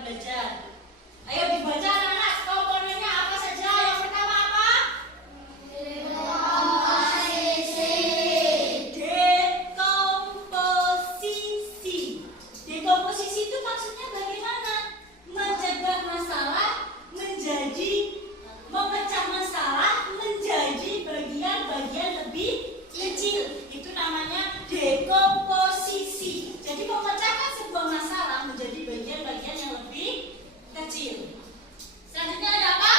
belajar. Ayo dibaca anak-anak, komponennya apa saja? Yang pertama apa? Dekomposisi. Dekomposisi itu maksudnya bagaimana? Mencegah masalah menjadi, memecah masalah menjadi bagian-bagian lebih kecil. Itu namanya dekomposisi. Jadi memecahkan sebuah masalah menjadi bagian-bagian yang lebih kecil. Selanjutnya ada apa?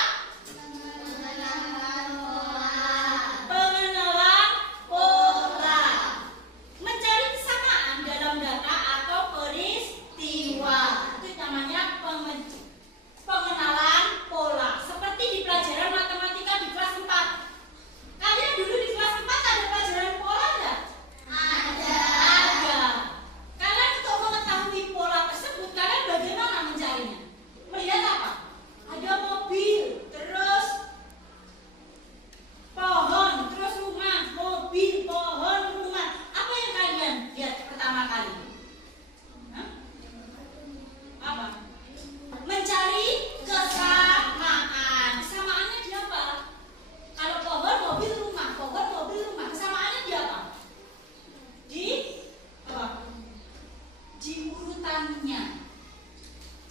Pengenalan pola. Mencari kesamaan dalam data atau peristiwa. Itu namanya pengenalan pola. Seperti di pelajaran matematika di kelas 4. Kalian dulu di kelas 4 ada pelajaran pola enggak? Ada. Kalian untuk mengetahui pola tersebut, kalian bagaimana mencarinya? Melihat apa? Ada mobil, terus pohon, terus rumah, mobil, pohon, rumah. Apa yang kalian lihat pertama kali? Hah? Apa? Mencari kesamaan. Kesamaannya di apa? Kalau pohon, mobil, rumah, pohon, mobil, rumah. Kesamaannya di apa? Di apa? Di urutannya.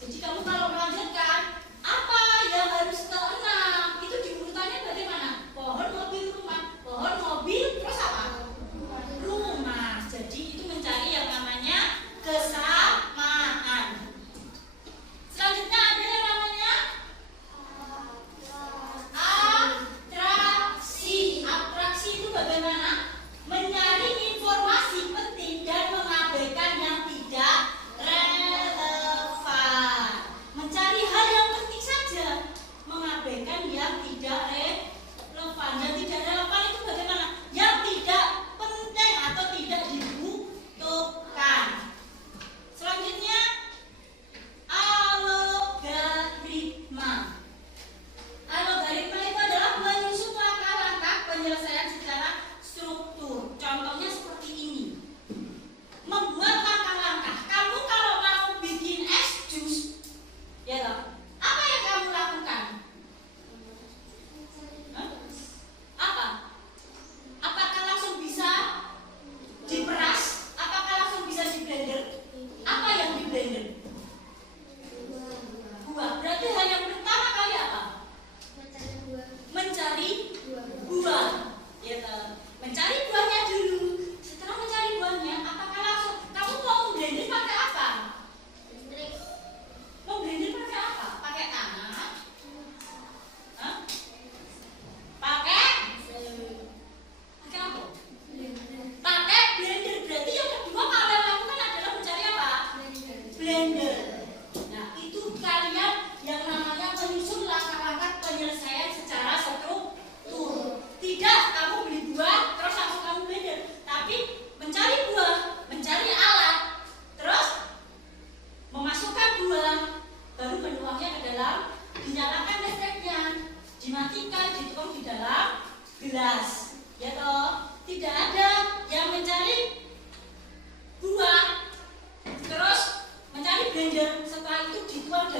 Jadi kamu kalau melanjutkan, apa yang harus keenam? Itu di urutannya bagaimana? Pohon, mobil, rumah. Pohon, mobil, terus apa? Rumah. Jadi itu mencari yang namanya kesamaan. Selanjutnya ada yang namanya atraksi. Atraksi itu bagaimana? Mencari informasi penting dan mengabaikan yang tidak relevan. Mencari hal yang penting saja, mengabaikan yang tidak relevan. Yang tidak relevan itu bagaimana? Yang tidak penting atau tidak dibutuhkan. Selanjutnya algoritma. Algoritma itu adalah menyusun langkah-langkah penyelesaian secara struktur. Contohnya seperti ini. Membuat langkah-langkah. Kamu kalau mau bikin es jus, ya toh, apa yang kamu lakukan? Hah? Apa? Apakah langsung bisa diperas? Apakah langsung bisa di blender? Apa yang di blender? Buah. Berarti hal yang pertama kali apa? Mencari buah. Ya toh. Mencari buahnya dulu. Setelah mencari buahnya, apakah langsung kamu mau blender pakai apa? Mau blender pakai apa? Pakai tangan? Hah? Pakai apa? Pakai blender. Berarti yang kedua kalian lakukan adalah mencari apa? Blender. Nah, itu kalian yang namanya menyusun langkah-langkah penyelesaian secara struktur. Tidak kamu beli buah terus langsung kamu blender, tapi mencari buah, mencari alat, terus memasukkan buah, baru menuangnya ke dalam, dinyalakan listriknya, dimatikan, dituang di dalam gelas. Ya toh, tidak ada yang mencari buah terus mencari blender, setelah itu dituang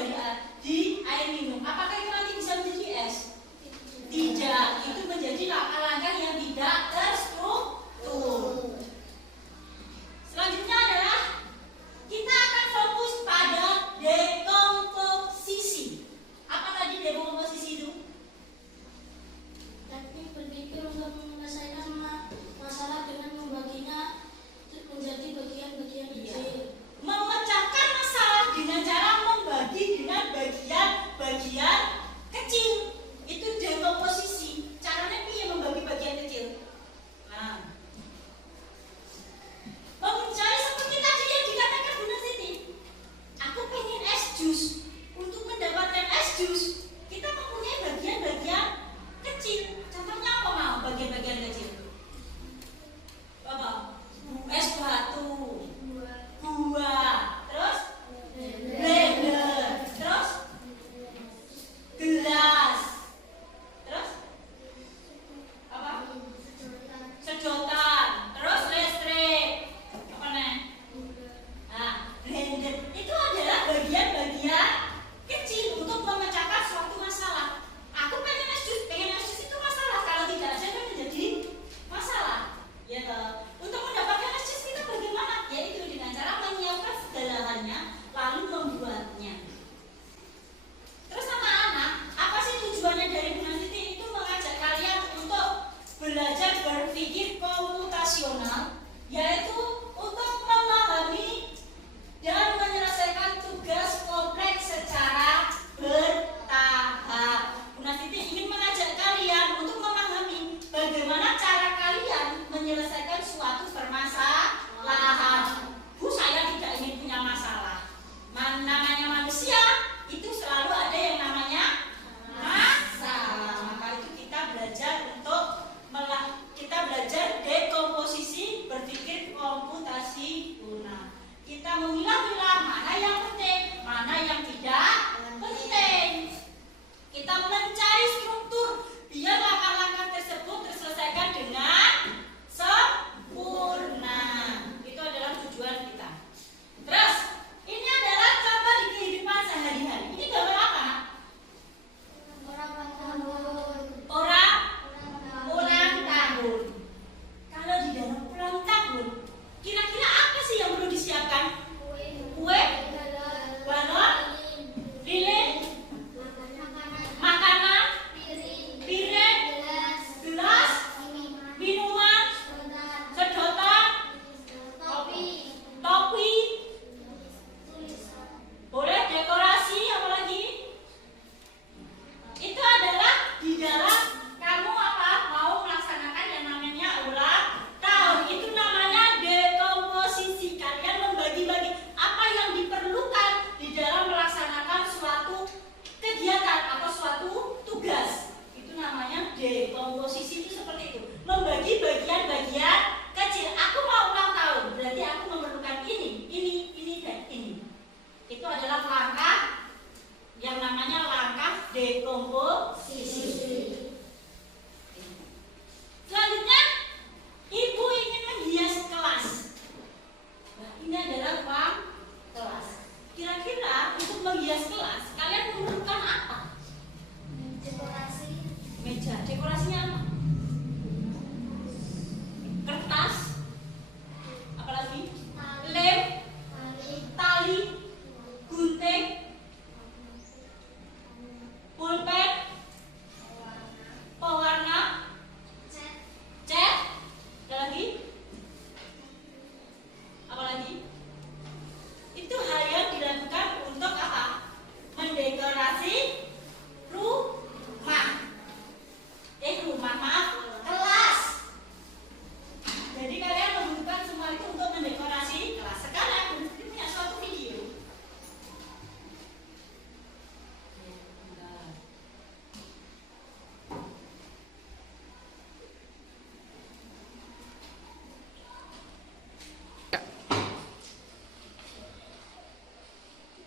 di air minum. Apakah itu nanti bisa menjadi es? Tidak, itu menjadi langkah-langkah yang tidak terstruktur. Selanjutnya adalah kita akan fokus pada dekomposisi. Apa tadi dekomposisi itu? Teknik berpikir untuk menyelesaikan masalah dengan membaginya menjadi bagian-bagian kecil. Memecahkan masalah dengan cara membagi dengan bagian-bagian kecil. Itu dekomposisi. Caranya piye membagi bagian kecil? Nah, mencari seperti tadi yang dikatakan Bunda Siti. Aku pengen es jus. Untuk mendapatkan es jus, kita mempunyai bagian-bagian kecil. Contohnya apa mau bagian-bagian kecil? Apa? Es batu, buah, terus blender, terus gelas, terus apa? Sedotan, terus listrik, apa nih? Nah, blender itu adalah bagian-bagian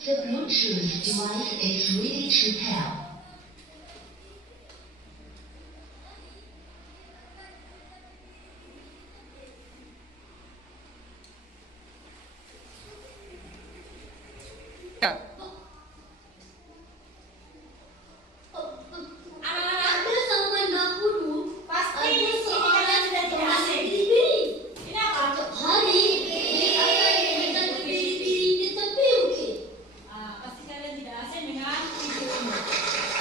The Bluetooth device is ready to pair. Anak-anak, Ada zaman dahulu pasti ada ini kalian sudah tidak seorang asing. biri-biri. Ini apa? Hari dia akan dengan biri-biri di tepi bukit. Pasti kalian tidak asing dengan video ini.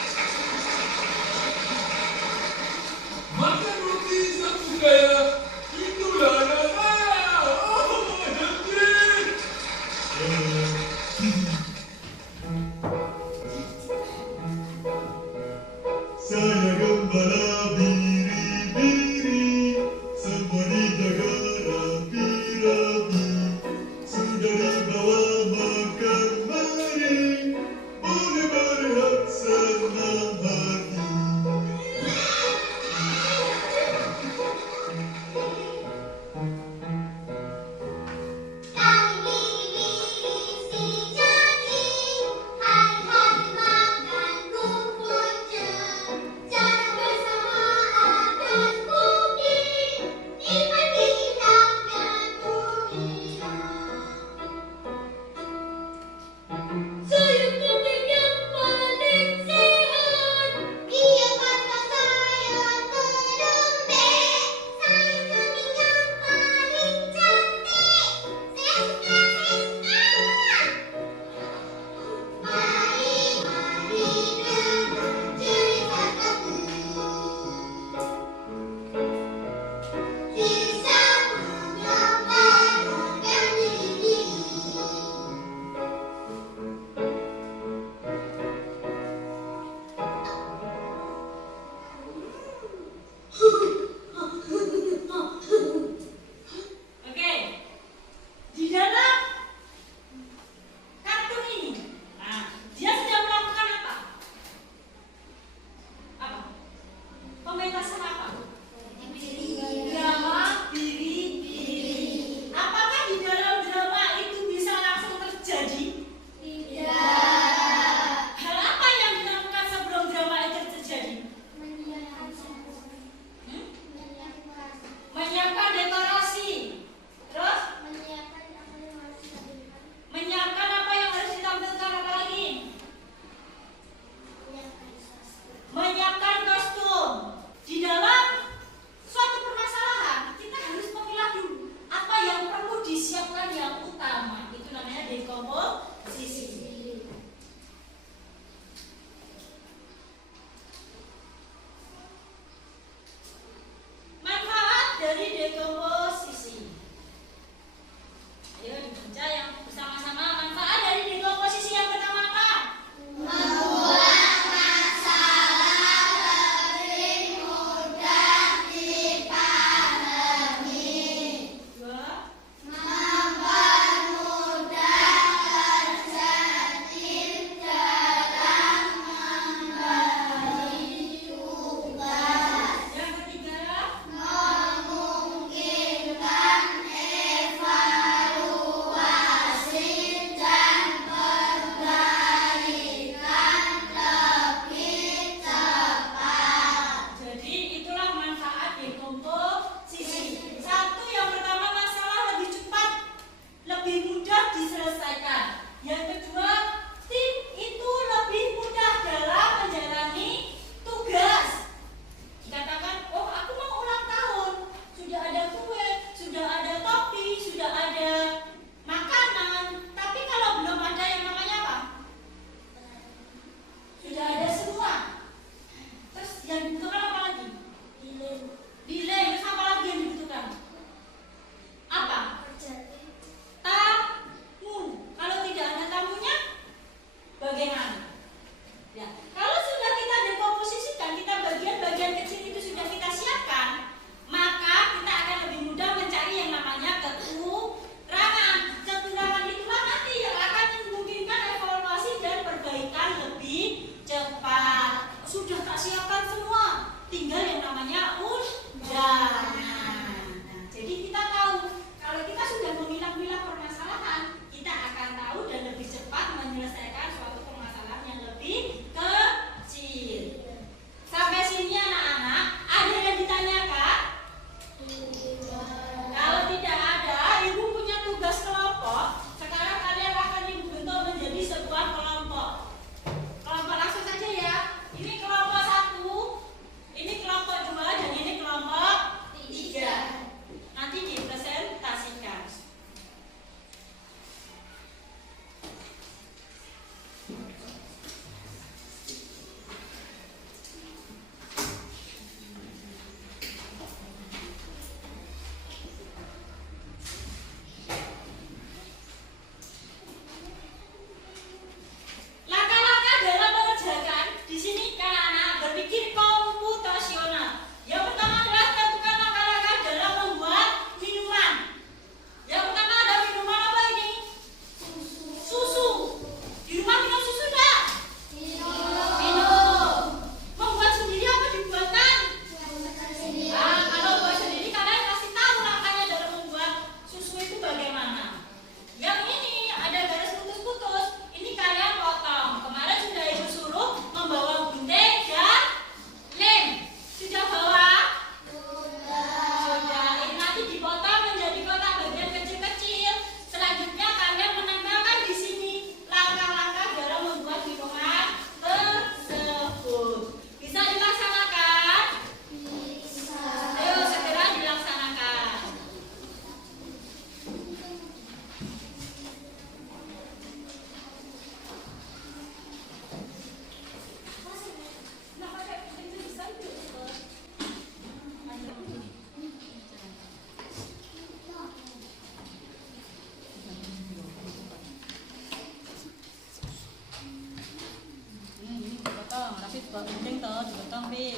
Gak penting toh dipotong Bi.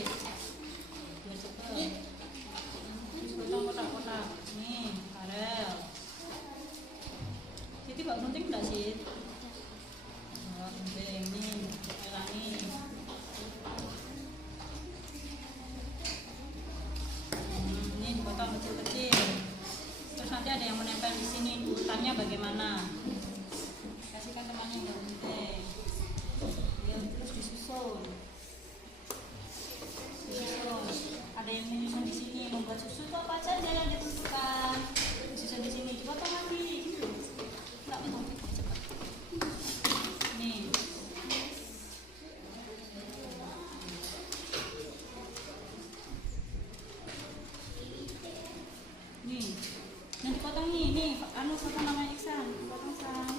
Biar cepet. Potong kotak-kotak. Nih, Farel. Siti gak penting enggak sih? Gak penting nih, ulangi. Ini dipotong kecil-kecil. Terus nanti ada yang menempel di sini. Urutannya bagaimana? Kasihkan temannya yang gak penting. Ya, terus disusun. Ada yang menyusun di sini, membuat susu itu apa saja yang ditentukan. Disusun di sini, dipotong lagi. Enggak potong cepat. Nih. Nih. Nah, dipotong nih, anu foto nama Iksan, dipotong San.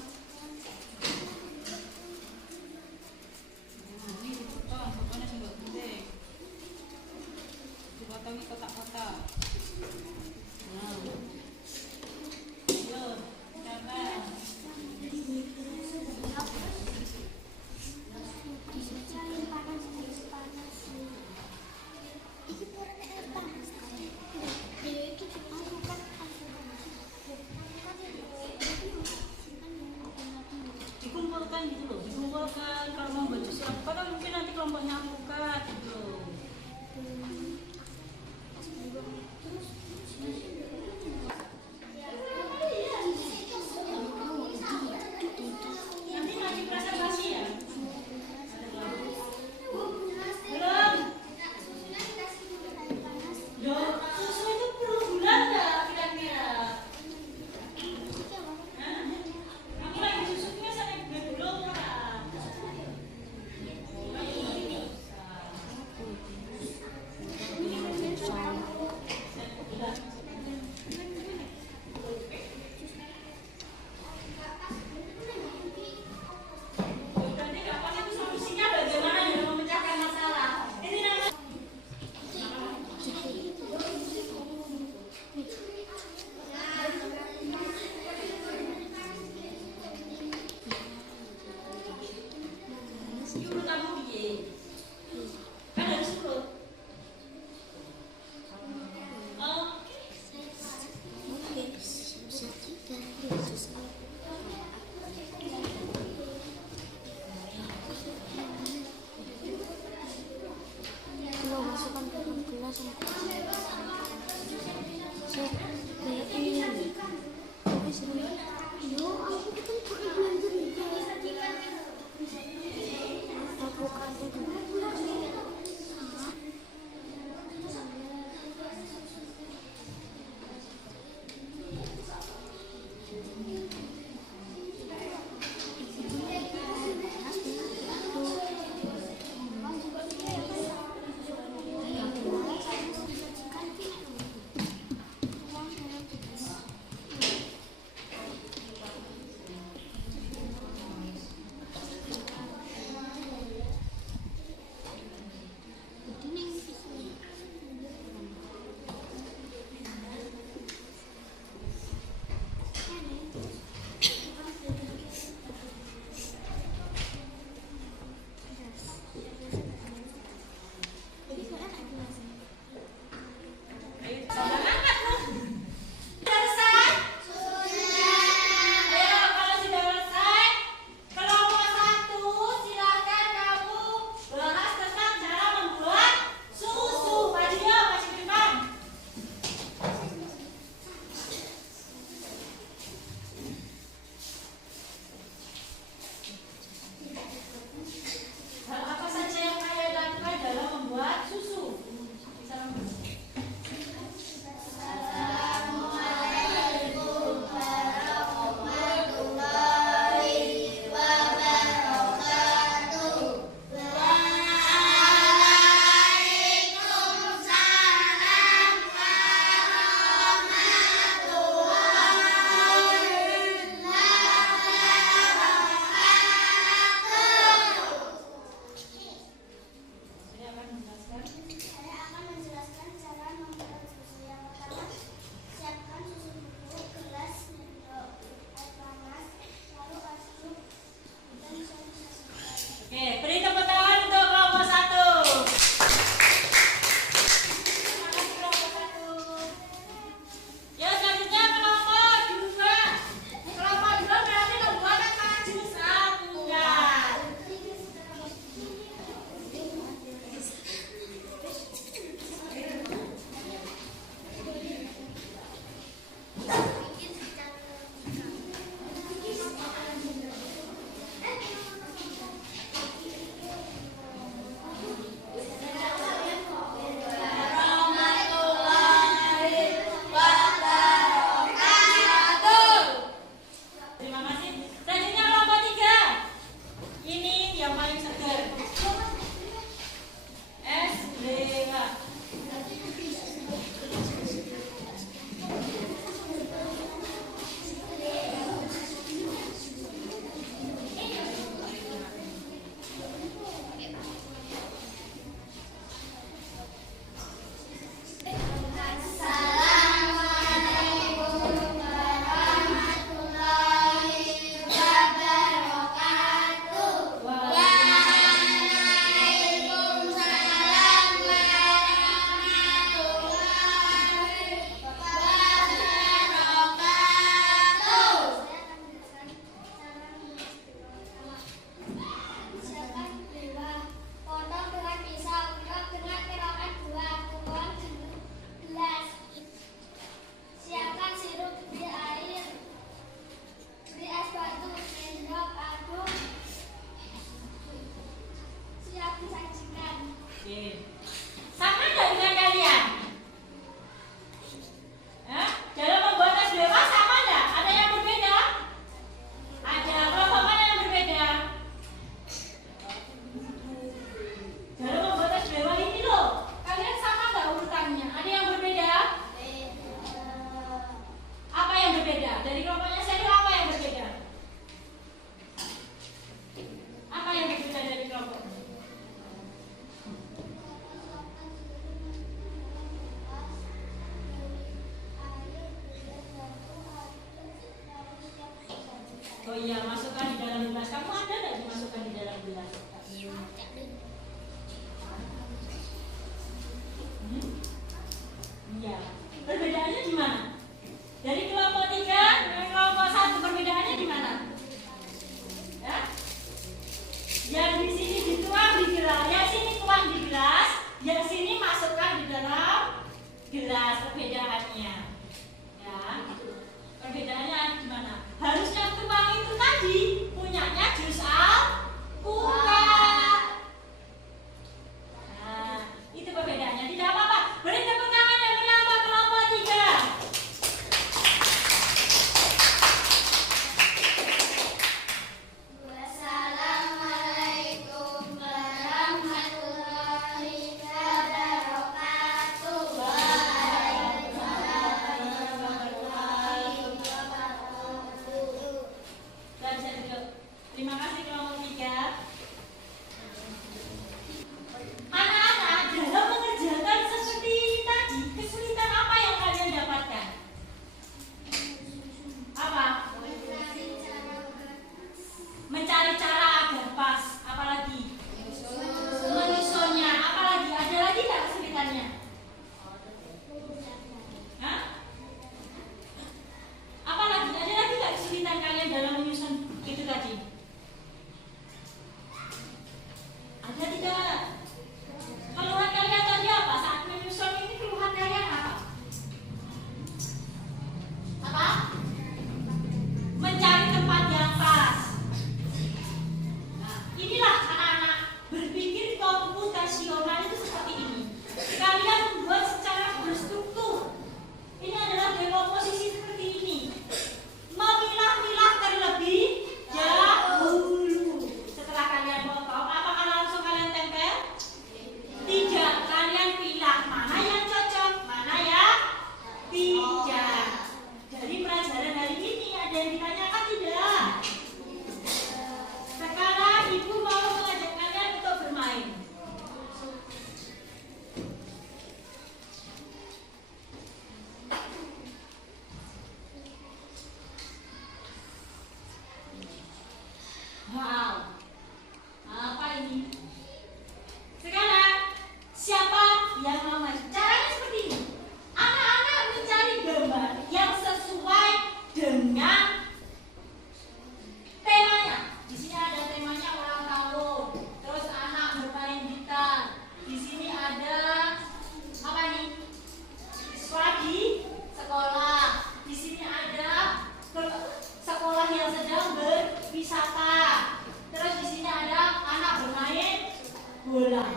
Nah, ini dipotong, fotonya sudah gede. Dipotongi kotak-kotak. Nah. Yuk, siapa? Dikumpulkan gitu loh, dikumpulkan. Kalau mau baju siap, kan mungkin nanti kelompoknya angkat gitu loh. Nanti presentasi ya. Belum. Loh, susu itu perlu bulan nggak kira-kira? Kamu lagi susunya sampai bulan belum kan? Berarti kapan itu solusinya bagaimana ya memecahkan masalah? Ini namanya urut kamu piye? Kan harus urut. Lo masukkan ke dalam gelas kayak ini. Tapi sebenarnya, yo aku kan pakai blender juga. Aku kasih Oke. Sama nggak dengan kalian? Dalam membuat tas dewa sama nggak? Ada yang berbeda? Ada. Kelompok mana yang berbeda? Dalam membuat tas dewa ini loh, kalian sama nggak urutannya? Ada yang berbeda? Apa yang berbeda? Dari kelompoknya Sheryl apa yang berbeda? Apa yang berbeda dari kelompok? Oh iya, masukkan di dalam gelas. Kamu ada nggak dimasukkan di dalam gelas? Iya. Perbedaannya di mana? Dari kelompok 3 dengan kelompok 1 perbedaannya di mana? Ya? Yang di sini dituang di gelas, yang sini tuang di gelas, yang sini masukkan di dalam gelas. Perbedaannya. Ya. Perbedaannya di mana? Harusnya tuang itu tadi punyanya jus alpukat. Nah, itu perbedaannya. Tidak apa-apa. Beri tepuk tangan yang meriah untuk kelompok 3. Wassalamualaikum warahmatullahi wabarakatuh. Dan saya duduk. Terima kasih kelompok 3. Anak-anak, dalam mengerjakan seperti ini tadi, kesulitan apa yang kalian dapatkan? Apa? Mencari cara agar pas. Apalagi? Menyusunnya. Apalagi? Ada lagi nggak kesulitannya? Hah? Apalagi? Ada lagi nggak kesulitan kalian dalam menyusun itu tadi? Ada tidak? Keluhan kalian tadi apa? Saat menyusun ini keluhan kalian apa? Apa? Mencari tempat yang pas. Nah, inilah anak-anak berpikir komputasional itu seperti ini. Kalian membuat secara berstruktur. Ini adalah dekomposisi seperti ini. Memilah-milah terlebih dahulu. Setelah kalian potong, apakah langsung kalian tempel? Tidak, kalian pilah mana yang cocok, mana yang tidak. Dari pelajaran hari ini ada yang ditanyakan tidak? Sekarang ibu mau mengajak kalian untuk bermain. Wow, apa ini? Sekarang siapa yang mau main? Caranya seperti ini. Anak-anak mencari gambar yang sesuai dengan temanya. Di sini ada temanya ulang tahun. Terus anak bermain gitar. Di sini ada apa nih? Siswa di sekolah. Di sini ada sekolah yang sedang berwisata. Terus di sini ada anak bermain bola.